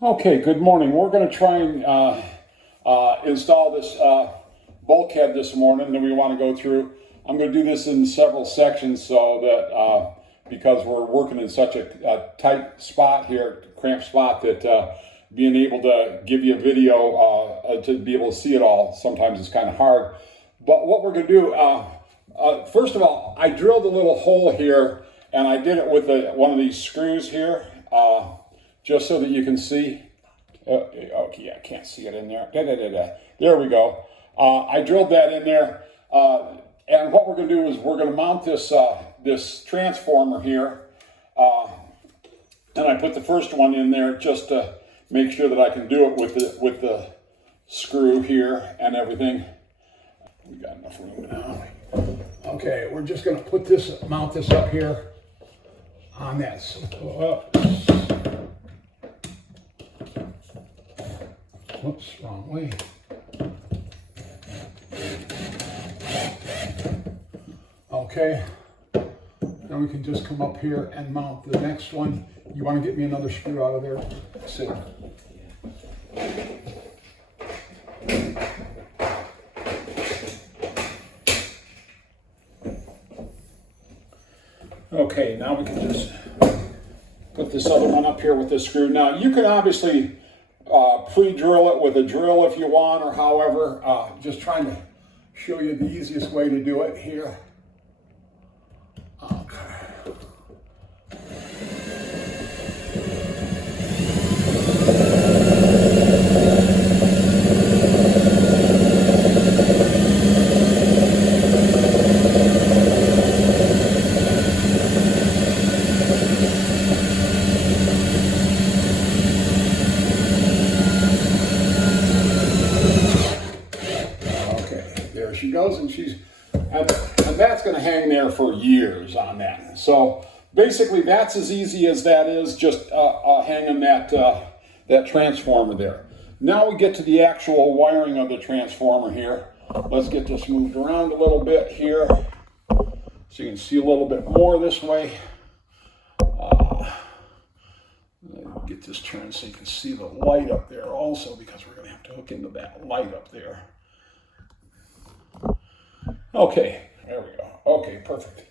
Okay, good morning. We're going to try and install this bulkhead this morning that we want to go through. I'm going to do this in several sections so that because we're working in such a tight spot here, cramped spot, that being able to give you a video to be able to see it all sometimes is kind of hard. But what we're going to do, first of all, I drilled a little hole here and I did it with one of these screws here. Just so that you can see. Okay, I can't see it in there. There we go. I drilled that in there. And what we're going to do is we're going to mount this this transformer here. And I put the first one in there just to make sure that I can do it with the screw here and everything. We got enough room now. Okay, we're just going to mount this up here on that. Whoops, wrong way. Okay, then we can just come up here and mount the next one. You want to get me another screw out of there? Sit. Okay, now we can just put this other one up here with this screw. Now you can obviously pre-drill it with a drill if you want, or however. Just trying to show you the easiest way to do it here. She goes, and that's going to hang there for years on that. So basically, that's as easy as that is, just hanging that transformer there. Now we get to the actual wiring of the transformer here. Let's get this moved around a little bit here, so you can see a little bit more this way. Get this turned so you can see the light up there also, because we're going to have to hook into that light up there. Okay, there we go. Okay, perfect.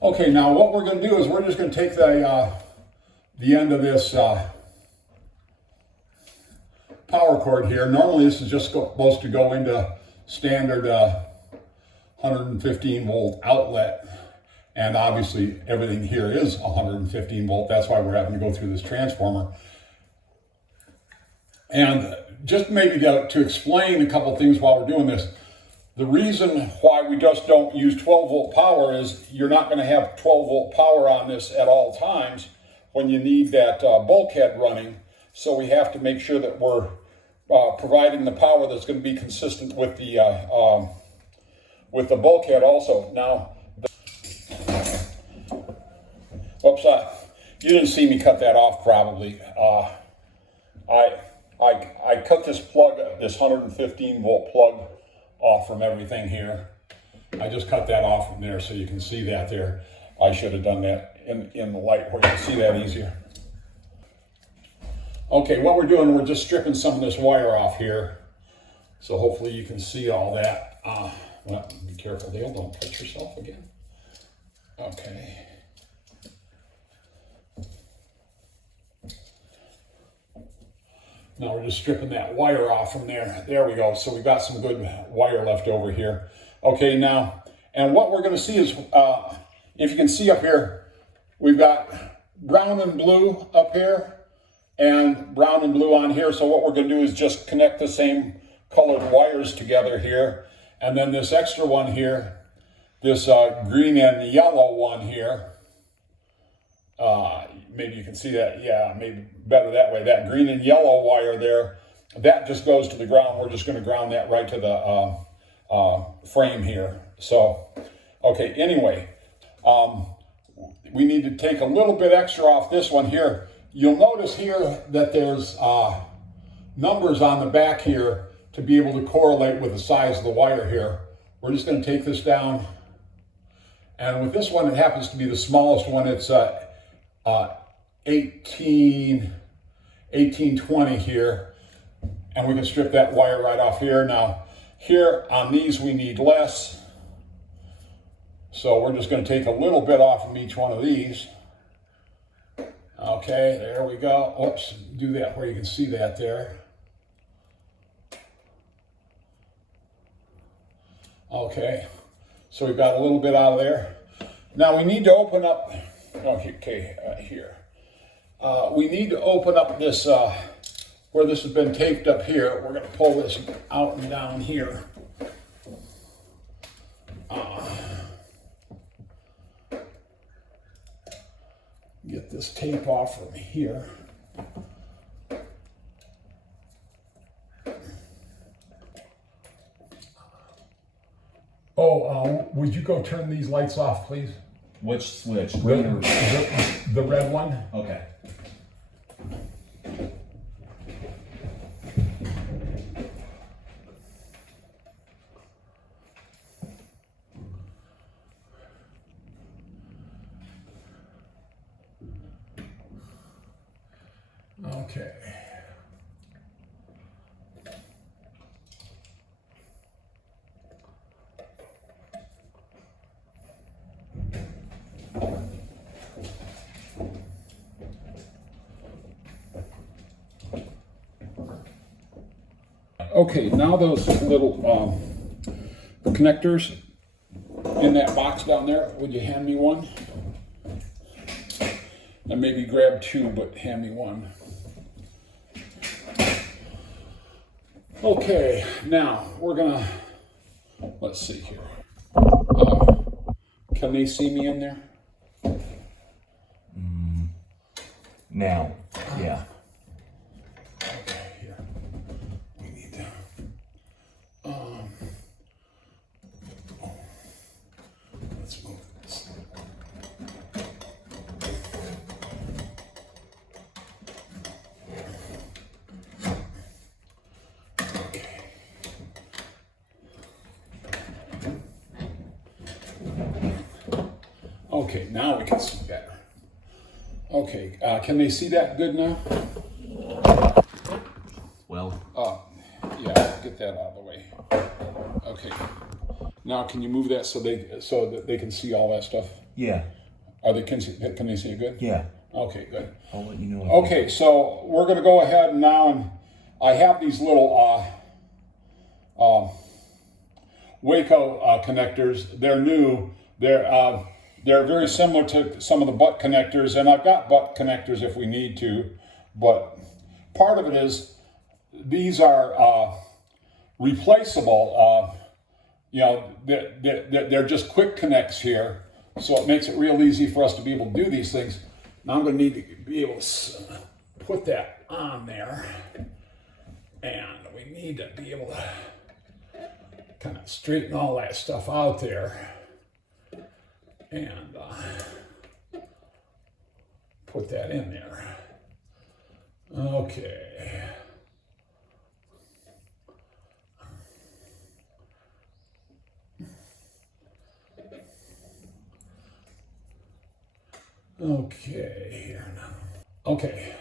Okay, now what we're going to do is we're just going to take the end of this power cord here. Normally this is just supposed to go into standard 115 volt outlet, and obviously everything here is 115 volt. That's why we're having to go through this transformer. And just maybe to explain a couple things while we're doing this. The reason why we just don't use 12 volt power is you're not going to have 12 volt power on this at all times when you need that bulkhead running. So we have to make sure that we're providing the power that's going to be consistent with the bulkhead also. Now, oops, you didn't see me cut that off probably. I cut this plug, this 115 volt plug, off from everything here. I just cut that off from there so you can see that there. I should have done that in the light where you can see that easier. Okay, what we're doing, we're just stripping some of this wire off here. So hopefully you can see all that. Well, be careful, Dale, don't cut yourself again. Okay. Now we're just stripping that wire off from there. There we go. So we've got some good wire left over here. Okay, now, and what we're going to see is, if you can see up here, we've got brown and blue up here and brown and blue on here. So what we're going to do is just connect the same colored wires together here. And then this extra one here, this green and yellow one here, maybe you can see that, yeah, maybe better that way. That green and yellow wire there, that just goes to the ground. We're just going to ground that right to the frame here. So, okay, anyway, we need to take a little bit extra off this one here. You'll notice here that there's numbers on the back here to be able to correlate with the size of the wire here. We're just going to take this down. And with this one, it happens to be the smallest one. It's 18 1820 here, and we can strip that wire right off here. Now, here on these we need less, so we're just going to take a little bit off from each one of these. Okay, there we go. Oops, do that where you can see that there. Okay, so we've got a little bit out of there. Now we need to open up, here. We need to open up this, where this has been taped up here. We're going to pull this out and down here. Get this tape off from here. Oh, would you go turn these lights off, please? Which switch? Green or red? The red one. Okay. Okay. Okay, now those little connectors in that box down there, would you hand me one? And maybe grab two, but hand me one. Okay, now we're gonna, let's see here. Can they see me in there? Now, yeah. Okay, here. We need to, let's move this. Okay, now we can see better. Okay, can they see that good now? Well. Yeah, get that out of the way. Okay. Now, can you move that so that they can see all that stuff? Yeah. Can they see it good? Yeah. Okay, good. I'll let you know. Okay, so we're going to go ahead now, and I have these little Waco connectors. They're new. They're very similar to some of the butt connectors, and I've got butt connectors if we need to, but part of it is these are replaceable. They're just quick connects here, so it makes it real easy for us to be able to do these things. Now I'm going to need to be able to put that on there, and we need to be able to kind of straighten all that stuff out there. And put that in there. Okay. Okay, here now. Okay,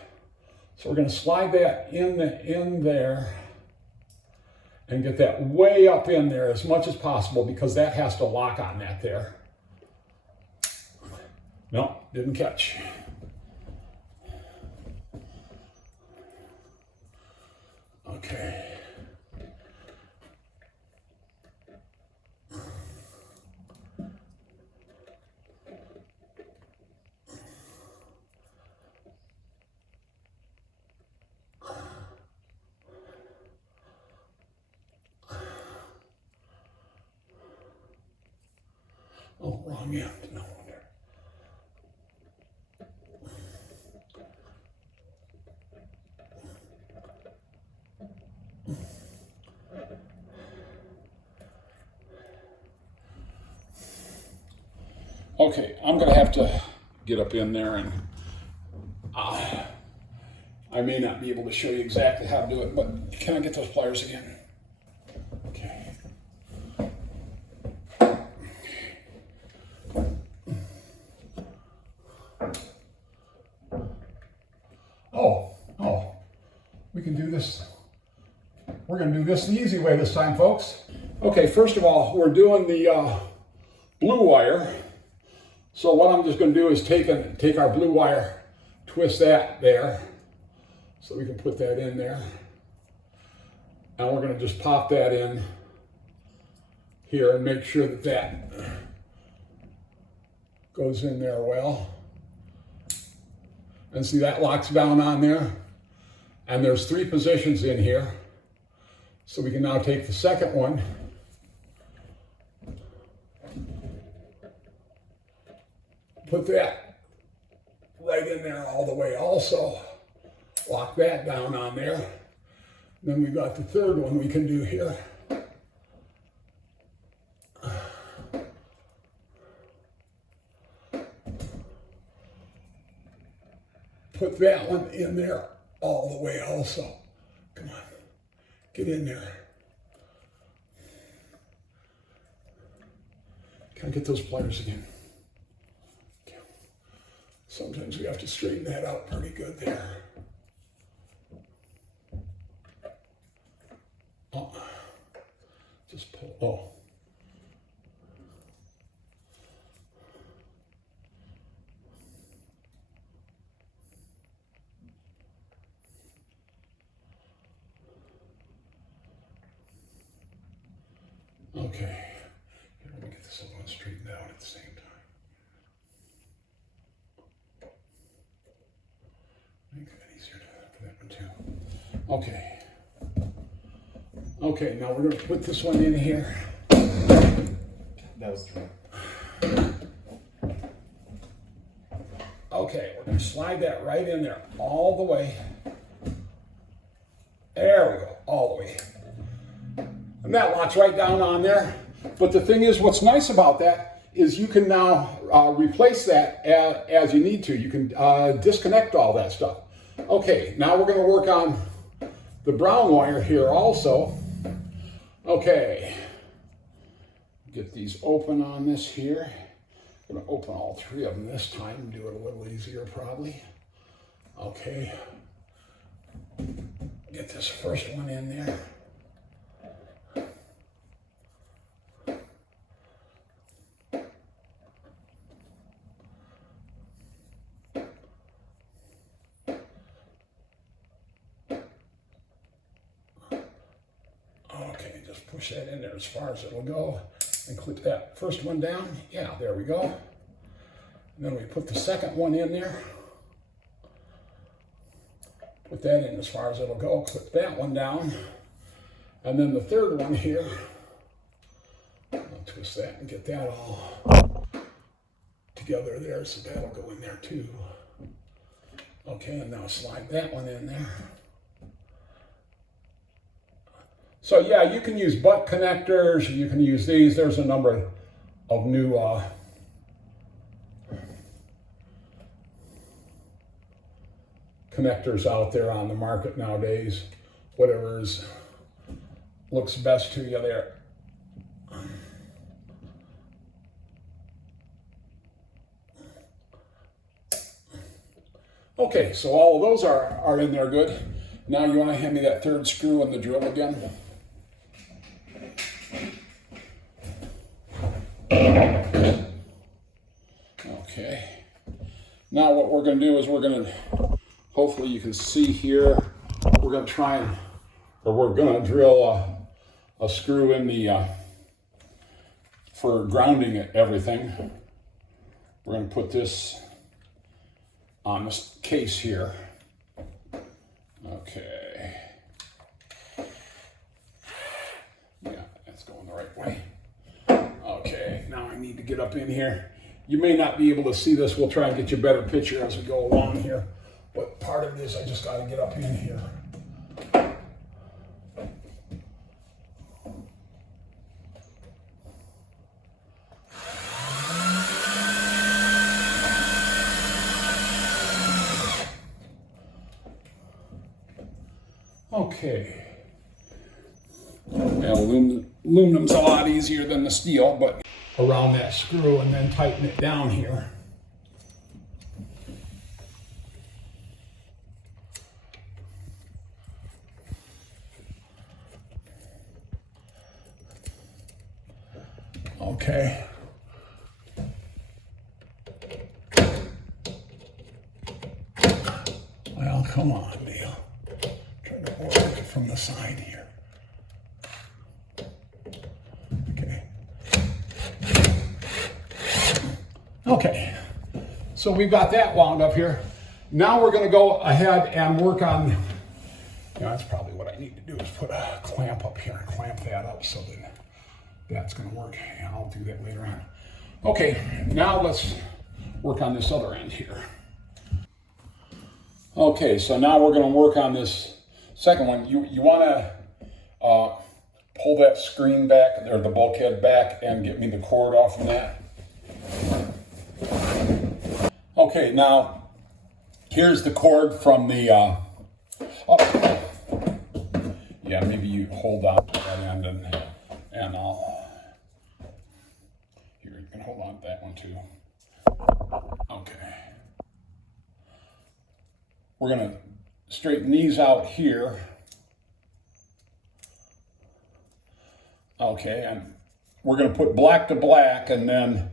so we're going to slide that in there and get that way up in there as much as possible, because that has to lock on that there. No, didn't catch. Okay. Oh, wrong end. No wonder. Okay, I'm going to have to get up in there, and I may not be able to show you exactly how to do it, but can I get those pliers again? Okay. Oh, we can do this. We're going to do this the easy way this time, folks. Okay, first of all, we're doing the blue wire. So what I'm just going to do is take our blue wire, twist that there, so we can put that in there. And we're going to just pop that in here and make sure that that goes in there well. And see, that locks down on there. And there's 3 positions in here. So we can now take the second one, put that right in there all the way also, lock that down on there. Then we've got the third one we can do here. Put that one in there all the way also. Come on, get in there. Can I get those pliers again? Okay. Sometimes we have to straighten that out pretty good there. Oh, just pull, oh. Okay, here, let me get this one straightened out at the same time. Make that easier for that one too. Okay. Okay, now we're going to put this one in here. That was true. Okay, we're going to slide that right in there all the way. There we go, all the way. And that locks right down on there. But the thing is, what's nice about that is you can now replace that as you need to. You can disconnect all that stuff. Okay, now we're going to work on the brown wire here also. Okay, get these open on this here. I'm going to open all 3 of them this time and do it a little easier probably. Okay, get this first one in there. Okay, just push that in there as far as it'll go and clip that first one down. Yeah, there we go. And then we put the second one in there. Put that in as far as it'll go, clip that one down. And then the third one here, I'll twist that and get that all together there, so that'll go in there too. Okay, and now slide that one in there. So yeah, you can use butt connectors, you can use these. There's a number of new connectors out there on the market nowadays. Whatever looks best to you there. Okay, so all of those are in there good. Now you want to hand me that third screw and the drill again. Okay. Now what we're going to do is we're going to, hopefully you can see here, we're going to try and, or we're going to drill a screw in the, for grounding everything. We're going to put this on this case here. Okay. Yeah, that's going the right way. Okay, now I need to get up in here. You may not be able to see this. We'll try and get you a better picture as we go along here. But part of this, I just got to get up in here. Okay. Yeah, aluminum's a lot easier than the steel, but around that screw and then tighten it down here. Okay. Well, come on, Neil. Try to work it from the side here. Okay. Okay. So we've got that wound up here. Now we're going to go ahead and work on, that's probably what I need to do is put a clamp up here and clamp that up so that that's going to work. And I'll do that later on. Okay, now let's work on this other end here. Okay, so now we're going to work on this second one. You want to pull that screen back, or the bulkhead back, and get me the cord off from that. Okay, now here's the cord from the, yeah, maybe you hold on to that end and I'll, here, you can hold on to that one too. Okay. We're gonna straighten these out here. Okay, and we're gonna put black to black, and then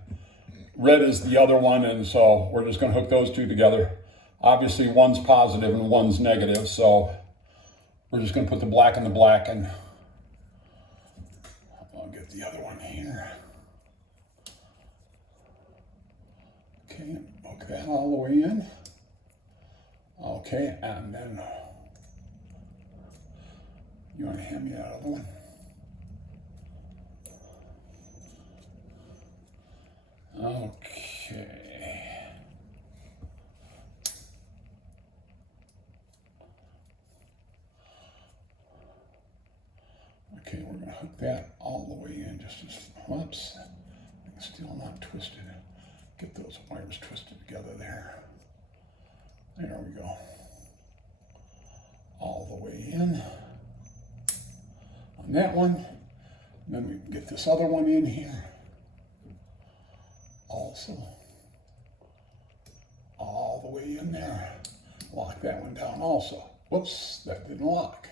red is the other one, and so we're just going to hook those two together. Obviously, one's positive and one's negative, so we're just going to put the black in the black, and I'll get the other one here. Okay, hook that all the way in. Okay, and then you want to hand me that other one? Okay. Okay, we're going to hook that all the way in. Whoops, it's still not twisted. Get those wires twisted together there. There we go. All the way in on that one. And then we can get this other one in here. Also, all the way in there. Lock that one down also. Whoops, that didn't lock.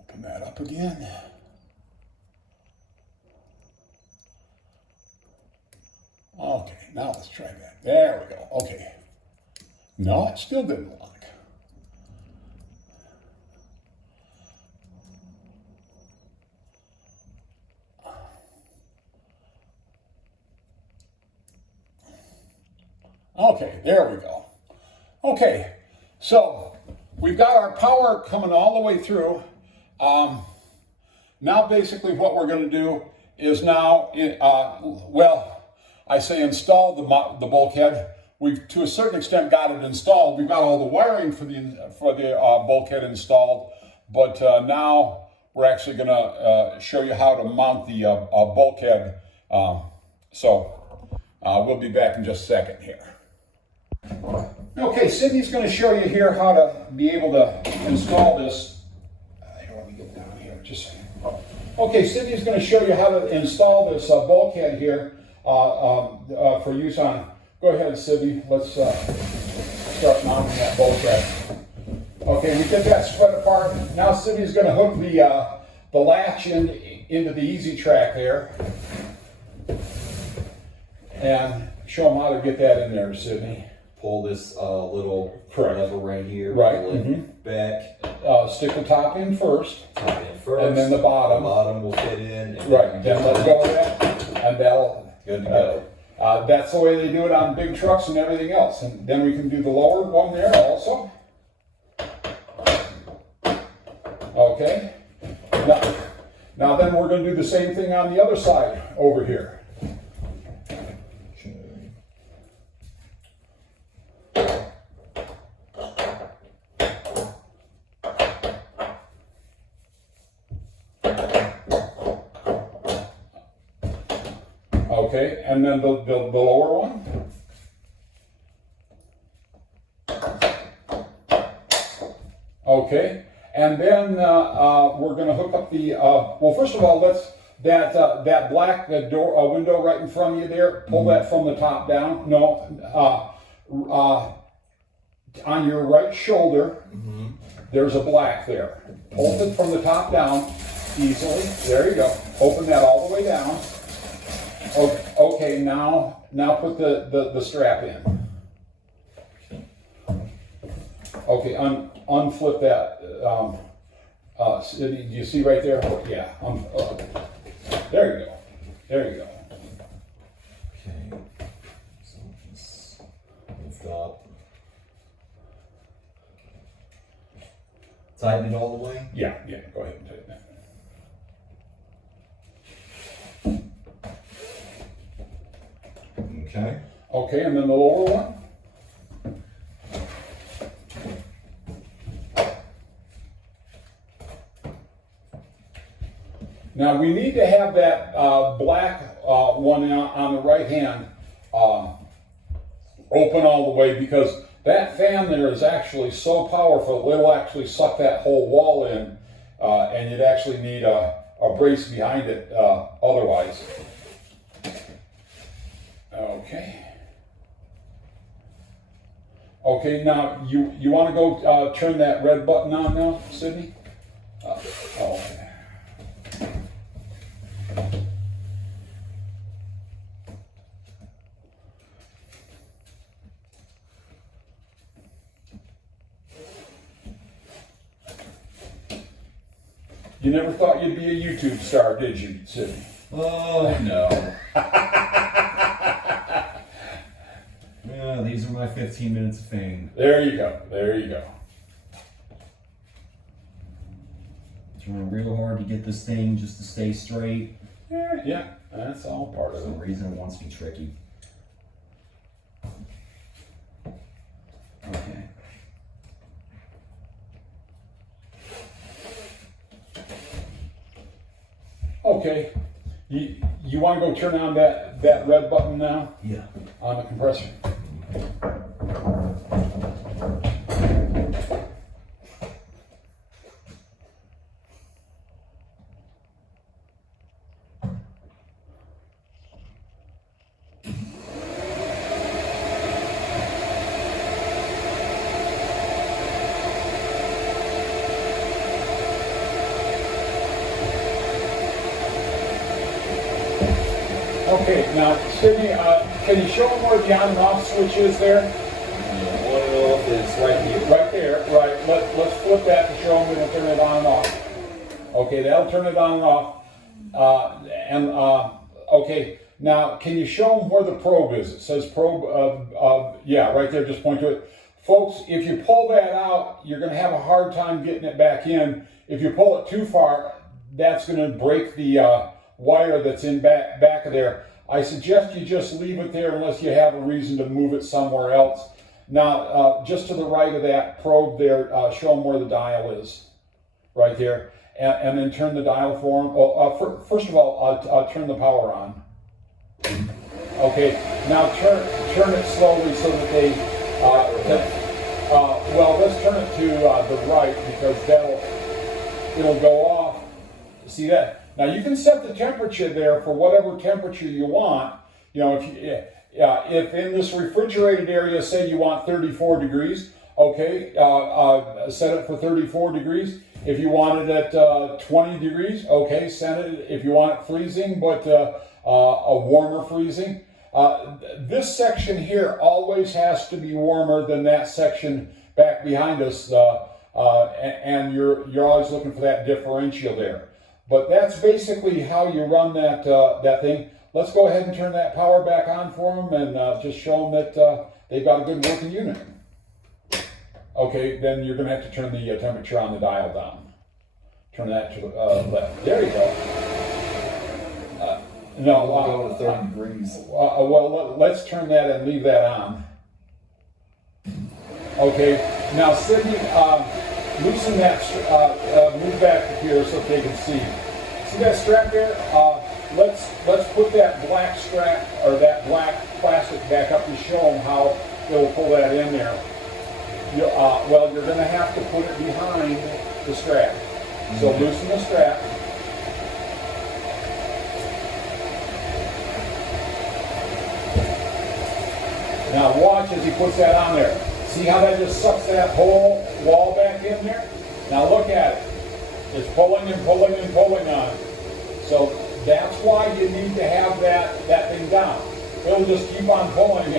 Open that up again. Okay, now let's try that. There we go. Okay. No, it still didn't lock. Okay, there we go. Okay, so we've got our power coming all the way through. Now basically what we're going to do is now, I say install the bulkhead. We've to a certain extent got it installed. We've got all the wiring for the bulkhead installed, but now we're actually going to show you how to mount the bulkhead. We'll be back in just a second here. Okay, Sydney's going to show you here how to be able to install this. Here, let me get down here just a second. Okay, Sydney's going to show you how to install this bulkhead here for use on. Go ahead, Sydney. Let's start mounting that bulkhead. Okay, we did that split apart. Now Sydney's going to hook the latch into the easy track there and show them how to get that in there, Sydney. Pull this little lever right here. Right. Pull it back. Stick the top in first. Top in first. And then the bottom. The bottom will fit in. Right. Then let go of that, and that'll. Good to go. That's the way they do it on big trucks and everything else. And then we can do the lower one there also. Okay. Now then we're going to do the same thing on the other side over here. Okay, and then the lower one. Okay, and then we're going to hook up the. Well, first of all, let's that black door window right in front of you there. Pull that from the top down. No, on your right shoulder, there's a black there. Pull it from the top down easily. There you go. Open that all the way down. Okay, now put the strap in. Okay, unflip that. Do you see right there? Yeah. There you go. There you go. Okay. So just lift up. Tighten it all the way. Yeah. Go ahead and tighten that. Okay. Okay, and then the lower one. Now we need to have that black one on the right hand open all the way, because that fan there is actually so powerful it'll actually suck that whole wall in, and you'd actually need a brace behind it otherwise. Okay, now you want to go turn that red button on now, Sydney? Okay. You never thought you'd be a YouTube star, did you, Sydney? Oh, no. Yeah, these are my 15 minutes of fame. There you go. There you go. Trying real hard to get this thing just to stay straight. Yeah, that's all part For of some it. reason it wants to be tricky. Okay. Okay. You want to go turn on that red button now Yeah. on the compressor? Okay, now Sydney, can you show them where the on and off switch is there? Yeah, on and off is right here. Right there, right. Let's flip that to show them it'll turn it on and off. Okay, that'll turn it on and off. Okay, now can you show them where the probe is? It says probe, yeah, right there, just point to it. Folks, if you pull that out, you're gonna have a hard time getting it back in. If you pull it too far, that's gonna break the wire that's in back of there. I suggest you just leave it there unless you have a reason to move it somewhere else. Now, just to the right of that probe there, show them where the dial is, right there, and then turn the dial for them. First of all, turn the power on. Okay, now turn it slowly so that they, well, let's turn it to the right, because it'll go off. See that? Now you can set the temperature there for whatever temperature you want. You know, if in this refrigerated area, say you want 34 degrees, okay, set it for 34 degrees. If you want it at 20 degrees, okay, set it. If you want it freezing, but a warmer freezing. This section here always has to be warmer than that section back behind us, and you're always looking for that differential there. But that's basically how you run that thing. Let's go ahead and turn that power back on for them, and just show them that they've got a good working unit. Okay, then you're going to have to turn the temperature on the dial down. Turn that to the left. There you go. No, Go to 30 degrees. well, let's turn that and leave that on. Okay, now Sydney, loosen that, move back here so that they can see. See that strap there? Let's put that black strap, or that black plastic back up and show them how they'll pull that in there. Well, you're going to have to put it behind the strap. So loosen the strap. Now watch as he puts that on there. See how that just sucks that whole wall back in there? Now look at it. It's pulling and pulling and pulling on it. So That's why you need to have that thing down. It'll just keep on pulling.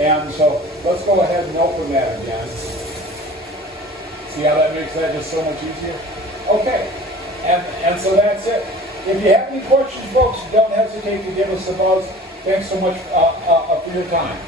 And so let's go ahead and open that again. See how that makes that just so much easier? Okay, and so that's it. If you have any questions, folks, don't hesitate to give us a buzz. Thanks so much for your time.